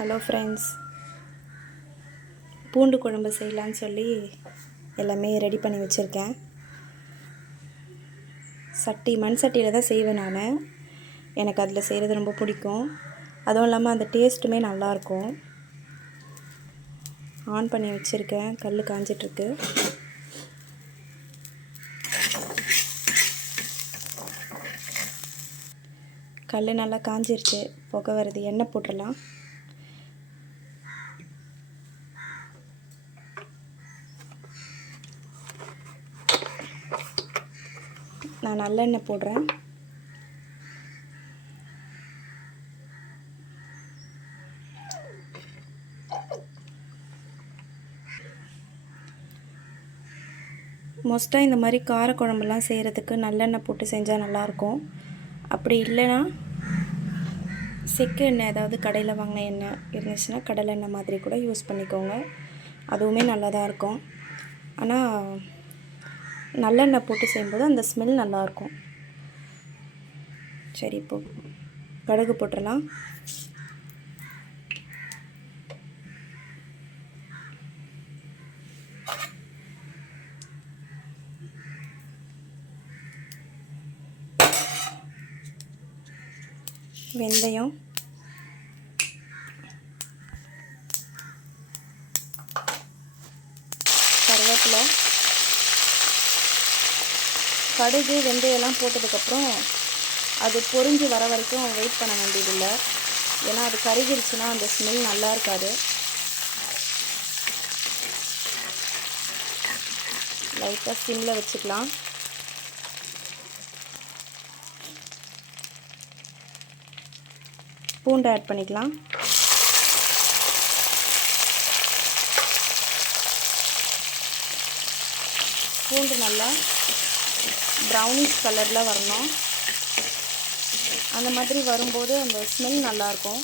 Hello friends, பூண்டு குழம்பு செய்யலான்னு சொல்லி எல்லாமே ரெடி பண்ணி வச்சுருக்கேன். மண் சட்டியில் தான் செய்வேன் நான். எனக்கு அதில் செய்கிறது ரொம்ப பிடிக்கும். அதுவும் இல்லாமல் அந்த டேஸ்ட்டுமே நல்லாயிருக்கும். ஆன் பண்ணி வச்சுருக்கேன், கல் காஞ்சிட்ருக்கு. கல் நல்லா காஞ்சிருச்சு, புகை வருது. எண்ணெய் போட்டுடலாம். நான் நல்லெண்ணெய் போடுறேன். மோஸ்ட்டாக இந்த மாதிரி காரக்குழம்புலாம் செய்கிறதுக்கு நல்லெண்ணெய் போட்டு செஞ்சால் நல்லாயிருக்கும். அப்படி இல்லைன்னா செக்கு எண்ணெய், ஏதாவது கடையில் வாங்கின எண்ணெய் இருந்துச்சுன்னா கடலை எண்ணெய் மாதிரி கூட யூஸ் பண்ணிக்கோங்க. அதுவுமே நல்லா தான் இருக்கும். ஆனால் நல்லெண்ணெய் போட்டு செய்யும்போது அந்த ஸ்மெல் நல்லாயிருக்கும். சரி, இப்போது கடுகு போட்டுடலாம். வெந்தயம், கருவேப்பிலை, கடுகு, வெந்தயம்லாம் போட்டதுக்கப்புறம் அது பொரிஞ்சு வர வரைக்கும் வெயிட் பண்ண வேண்டியதில்லை. ஏன்னா அது கருகிருச்சுன்னா அந்த ஸ்மெல் நல்லா இருக்காது. லைட்டாக சிம்மில் வச்சுக்கலாம். பூண்டு ஆட் பண்ணிக்கலாம். பூண்டு நல்லா ப்ரௌனிஷ் கலரில் வரணும். அந்த மாதிரி வரும்போது அந்த ஸ்மெல் நல்லாயிருக்கும்.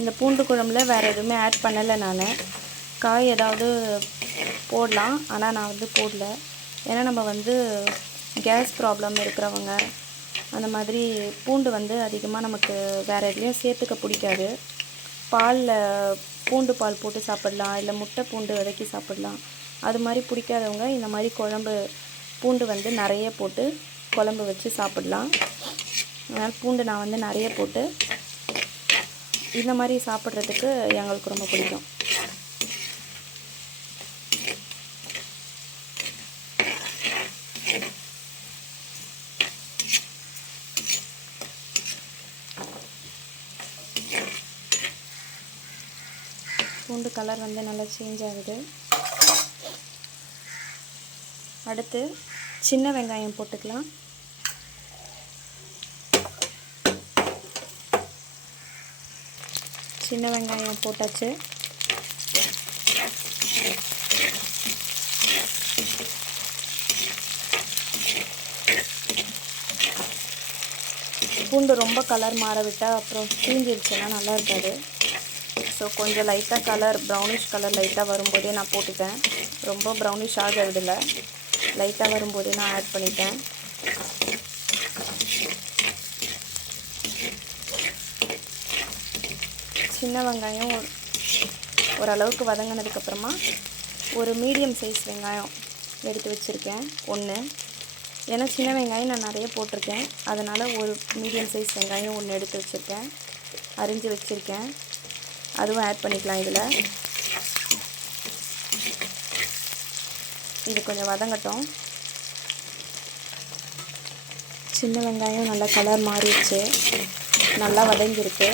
இந்த பூண்டு குழம்புல வேறு எதுவுமே ஆட் பண்ணலை. நான் காய் ஏதாவது போடலாம், ஆனால் நான் போடல. ஏன்னா நம்ம கேஸ் ப்ராப்ளம் இருக்கிறவங்க அந்த மாதிரி பூண்டு அதிகமாக நமக்கு வேறு எதுலேயும் சேர்த்துக்க பிடிக்காது. பாலில் பூண்டு பால் போட்டு சாப்பிட்லாம், இல்லை முட்டை பூண்டு வதக்கி சாப்பிட்லாம். அது மாதிரி பிடிக்காதவங்க இந்த மாதிரி குழம்பு பூண்டு நிறைய போட்டு குழம்பு வச்சு சாப்பிட்லாம். அதனால் பூண்டு நான் நிறைய போட்டு இந்த மாதிரி சாப்பிட்றதுக்கு எங்களுக்கு ரொம்ப பிடிக்கும். பூண்டு கலர் நல்லா சேஞ்ச் ஆகுது. அடுத்து சின்ன வெங்காயம் போட்டுக்கலாம். சின்ன வெங்காயம் போட்டாச்சு. பூண்டு ரொம்ப கலர் மாற விட்டால் அப்புறம் தீஞ்சிருச்சுன்னா நல்லா இருக்காது. ஸோ கொஞ்சம் லைட்டாக கலர் ப்ரௌனிஷ் கலர் லைட்டாக வரும்போதே நான் போட்டுட்டேன். ரொம்ப ப்ரௌனிஷ் ஆகிறதில்ல, லைட்டாக வரும்போதே நான் ஆட் பண்ணிட்டேன். சின்ன வெங்காயம் ஓரளவுக்கு வதங்கினதுக்கப்புறமா ஒரு மீடியம் சைஸ் வெங்காயம் எடுத்து வச்சுருக்கேன், ஒன்று. ஏன்னா சின்ன வெங்காயம் நான் நிறைய போட்டிருக்கேன், அதனால் ஒரு மீடியம் சைஸ் வெங்காயம் ஒன்று எடுத்து வச்சுருக்கேன், அரிஞ்சு வச்சுருக்கேன். அதுவும் ஆட் பண்ணிக்கலாம். இது கொஞ்சம் வதங்கட்டும். சின்ன வெங்காயம் நல்லா கலர் மாறிடுச்சு, நல்லா வதங்கிருக்கு.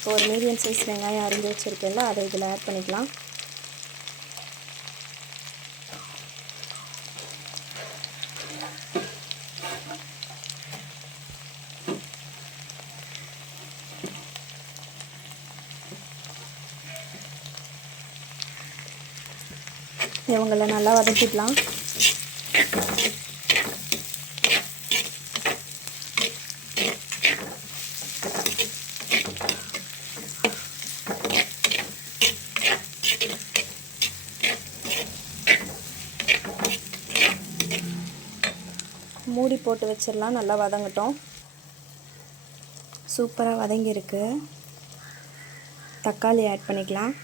இப்போ ஒரு மீடியம் சைஸ் வெங்காயம் அரிஞ்சு வச்சுருக்கேன்ல, அதை இதில் ஆட் பண்ணிக்கலாம். இவங்களை நல்லா வதக்கிக்கலாம். மூடி போட்டு வச்சிடலாம். நல்லா வதங்கட்டும். சூப்பராக வதங்கியிருக்கு. தக்காளி ஆட் பண்ணிக்கலாம்.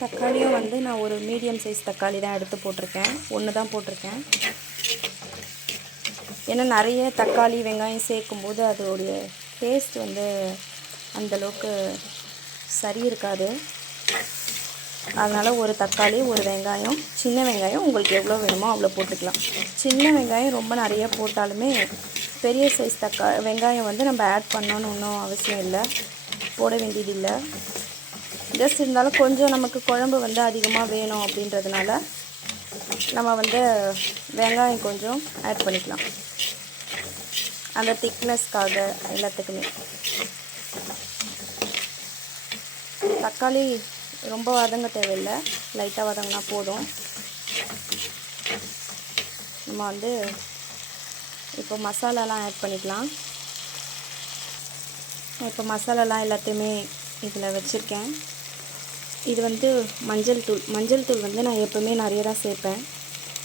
தக்காளியும் வந்து நான் ஒரு மீடியம் சைஸ் தக்காளி தான் எடுத்து போட்டிருக்கேன். ஒன்று தான் போட்டிருக்கேன். ஏன்னா நிறைய தக்காளி வெங்காயம் சேர்க்கும்போது அதோடைய டேஸ்ட் வந்து அந்தளவுக்கு சரி இருக்காது. அதனால் ஒரு தக்காளி, ஒரு வெங்காயம், சின்ன வெங்காயம் உங்களுக்கு எவ்வளோ வேணுமோ அவ்வளோ போட்டுக்கலாம். சின்ன வெங்காயம் ரொம்ப நிறைய போட்டாலுமே பெரிய சைஸ் வெங்காயம் வந்து நம்ம ஆட் பண்ணணும்னு ஒன்றும் அவசியம் இல்லை, போட வேண்டியதில்லை. ஜஸ்ட் இருந்தாலும் கொஞ்சம் நமக்கு குழம்பு வந்து அதிகமாக வேணும் அப்படின்றதுனால நம்ம வந்து வெங்காயம் கொஞ்சம் ஆட் பண்ணிக்கலாம், அந்த திக்னஸ்க்காக எல்லாத்துக்குமே. தக்காளி ரொம்ப வதங்க தேவையில்லை, லைட்டாக வதங்கினா போதும். நம்ம வந்து இப்போ மசாலாலாம் ஆட் பண்ணிக்கலாம். இப்போ மசாலாலாம் எல்லாத்தையுமே இதில் வச்சுருக்கேன். இது வந்து மஞ்சள் தூள் வந்து நான் எப்போவுமே நிறைய தான் சேர்ப்பேன்.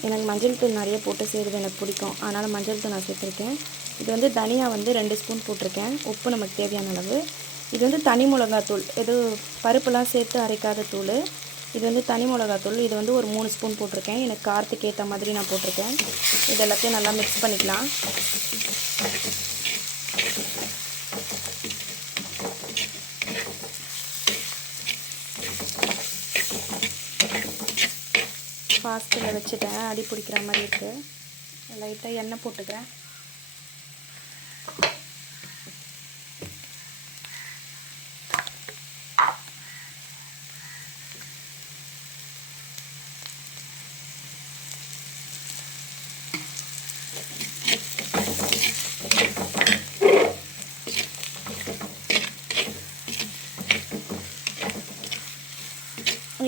எனக்கு மஞ்சள் தூள் நிறைய போட்டு செய்கிறது எனக்கு பிடிக்கும், அதனால் மஞ்சள் தூள் நான் சேர்த்துருக்கேன். இது வந்து தனியா வந்து 2 ஸ்பூன் போட்டிருக்கேன். உப்பு நமக்கு தேவையான அளவு. இது வந்து தனி மிளகாத்தூள், இது பருப்புலாம் சேர்த்து அரைக்காத தூள். இது வந்து தனி மிளகாத்தூள். இது வந்து ஒரு 3 ஸ்பூன் போட்டிருக்கேன். எனக்கு காரத்துக்கு ஏற்ற மாதிரி நான் போட்டிருக்கேன். இது எல்லாத்தையும் நல்லா மிக்ஸ் பண்ணிக்கலாம். ஃபாஸ்ட்டில் வச்சுட்டேன், அடி பிடிக்கிற மாதிரி இருக்குது. லைட்டாக எண்ணெய் போட்டுக்கிறேன்.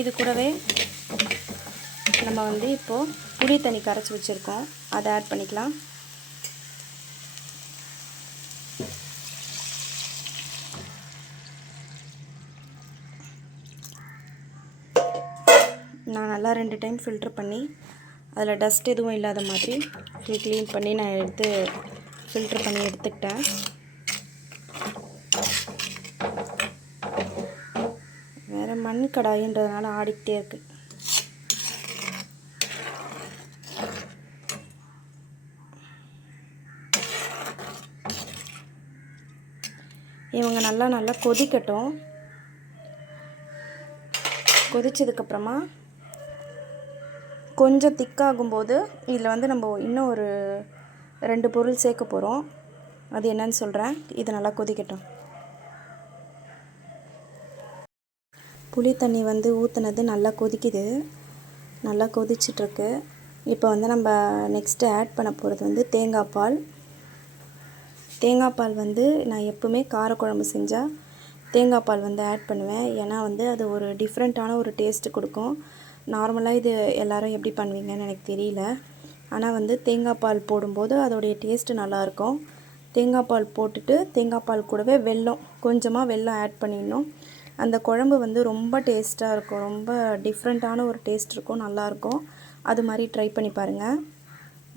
இது கூடவே நம்ம வந்து இப்போது புளி தண்ணி கரைச்சி வச்சுருக்கோம், அதை ஆட் பண்ணிக்கலாம். நான் நல்லா 2 டைம் ஃபில்ட்ரு பண்ணி அதில் டஸ்ட் எதுவும் இல்லாத மாதிரி க்ளீன் பண்ணி நான் எடுத்து ஃபில்ட்ரு பண்ணி எடுத்துக்கிட்டேன். வேறு மண் கடாயின்றதுனால ஆடிக்கிட்டே இருக்குது. இவங்க நல்லா கொதிக்கட்டும். கொதிச்சதுக்கப்புறமா கொஞ்சம் திக்காகும்போது இதில் வந்து நம்ம இன்னும் ஒரு 2 பொருள் சேர்க்க போகிறோம். அது என்னன்னு சொல்கிறேன். இது நல்லா கொதிக்கட்டும். புளி தண்ணி வந்து ஊற்றுனது நல்லா கொதிக்குது, நல்லா கொதிச்சிட்ருக்கு. இப்போ வந்து நம்ம நெக்ஸ்ட்டு ஆட் பண்ண போகிறது வந்து தேங்காய் பால். தேங்காய் பால் வந்து நான் எப்போவுமே காரக்குழம்பு செஞ்சால் தேங்காய் பால் வந்து ஆட் பண்ணுவேன். ஏன்னா வந்து அது ஒரு டிஃப்ரெண்ட்டான ஒரு டேஸ்ட்டு கொடுக்கும். நார்மலாக இது எல்லோரும் எப்படி பண்ணுவீங்கன்னு எனக்கு தெரியல, ஆனால் வந்து தேங்காய் பால் போடும்போது அதோடைய டேஸ்ட்டு நல்லாயிருக்கும். தேங்காய் பால் போட்டுட்டு தேங்காய் பால் கூடவே வெல்லம் கொஞ்சமாக வெல்லம் ஆட் பண்ணிடணும். அந்த குழம்பு வந்து ரொம்ப டேஸ்ட்டாக இருக்கும். ரொம்ப டிஃப்ரெண்ட்டான ஒரு டேஸ்ட் இருக்கும், நல்லாயிருக்கும். அது மாதிரி ட்ரை பண்ணி பாருங்கள்.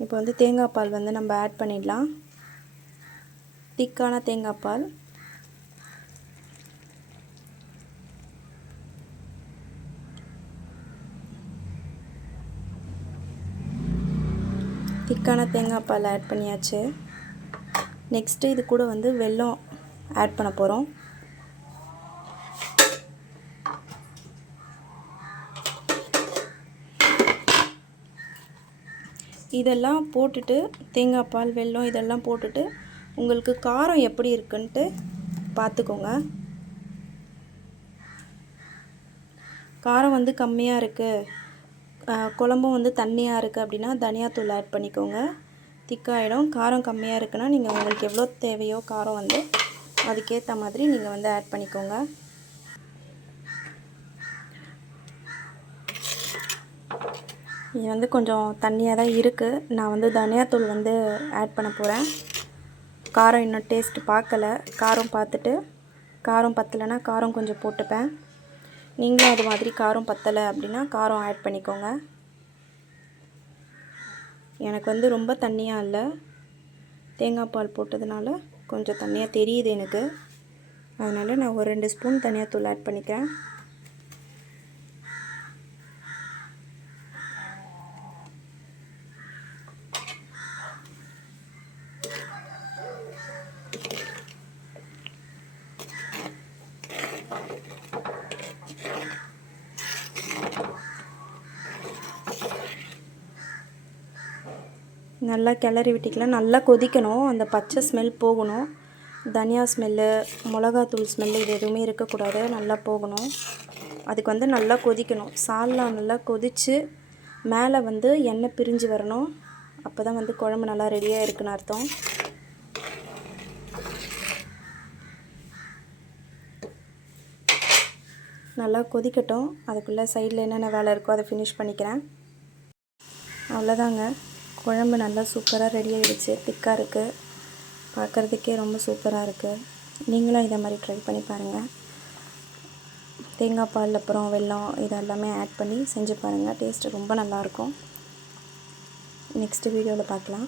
இப்போ வந்து தேங்காய் பால் வந்து நம்ம ஆட் பண்ணிடலாம். திக்கான தேங்காய் பால். திக்கான தேங்காய் பால் ஆட் பண்ணியாச்சு. நெக்ஸ்ட்டு இது கூட வந்து வெல்லம் ஆட் பண்ண போகிறோம். இதெல்லாம் போட்டுட்டு தேங்காய் பால் வெல்லம் இதெல்லாம் போட்டுட்டு உங்களுக்கு காரம் எப்படி இருக்குன்ட்டு பார்த்துக்கோங்க. காரம் வந்து கம்மியாக இருக்குது, குழம்பும் வந்து தண்ணியாக இருக்குது அப்படின்னா தனியாத்தூள் ஆட் பண்ணிக்கோங்க, திக்காயிடும். காரம் கம்மியாக இருக்குன்னா நீங்கள் உங்களுக்கு எவ்வளோ தேவையோ காரம் வந்து அதுக்கேற்ற மாதிரி நீங்கள் வந்து ஆட் பண்ணிக்கோங்க. இது வந்து கொஞ்சம் தண்ணியாக தான் இருக்குது. நான் வந்து தனியாத்தூள் வந்து ஆட் பண்ண போகிறேன். காரம் இன்னும் டேஸ்ட் பார்க்கல, காரம் பார்த்துட்டு காரம் பத்தலைன்னா காரம் கொஞ்சம் போட்டுப்பேன். நீங்களும் அது மாதிரி காரம் பத்தலை அப்படின்னா காரம் ஆட் பண்ணிக்கோங்க. எனக்கு வந்து ரொம்ப தண்ணியாக இல்லை, தேங்காய் பால் போட்டதுனால கொஞ்சம் தண்ணியாக தெரியுது எனக்கு. அதனால் நான் ஒரு 2 ஸ்பூன் தனியாத்தூள் ஆட் பண்ணிக்கிறேன். நல்லா கிளறி விட்டுக்கலாம். நல்லா கொதிக்கணும், அந்த பச்சை ஸ்மெல் போகணும். தனியா ஸ்மெல்லு, மிளகாத்தூள் ஸ்மெல்லு இது எதுவுமே இருக்கக்கூடாது, நல்லா போகணும். அதுக்கு வந்து நல்லா கொதிக்கணும். சால்னா நல்லா கொதித்து மேலே வந்து எண்ணெய் பிரிஞ்சு வரணும். அப்போ தான் வந்து குழம்பு நல்லா ரெடியாக இருக்குன்னு அர்த்தம். நல்லா கொதிக்கட்டும். அதுக்குள்ளே சைடில் என்னென்ன வேலை இருக்கோ அதை ஃபினிஷ் பண்ணிக்கிறேன். அவ்வளோதாங்க, குழம்பு நல்லா சூப்பராக ரெடி ஆகிடுச்சு. திக்காக இருக்குது, பார்க்குறதுக்கே ரொம்ப சூப்பராக இருக்குது. நீங்களும் இதை மாதிரி ட்ரை பண்ணி பாருங்கள். தேங்காய் பால் அப்புறம் வெல்லம் இதெல்லாமே ஆட் பண்ணி செஞ்சு பாருங்கள். டேஸ்ட்டு ரொம்ப நல்லாயிருக்கும். நெக்ஸ்ட்டு வீடியோவில் பார்க்கலாம்.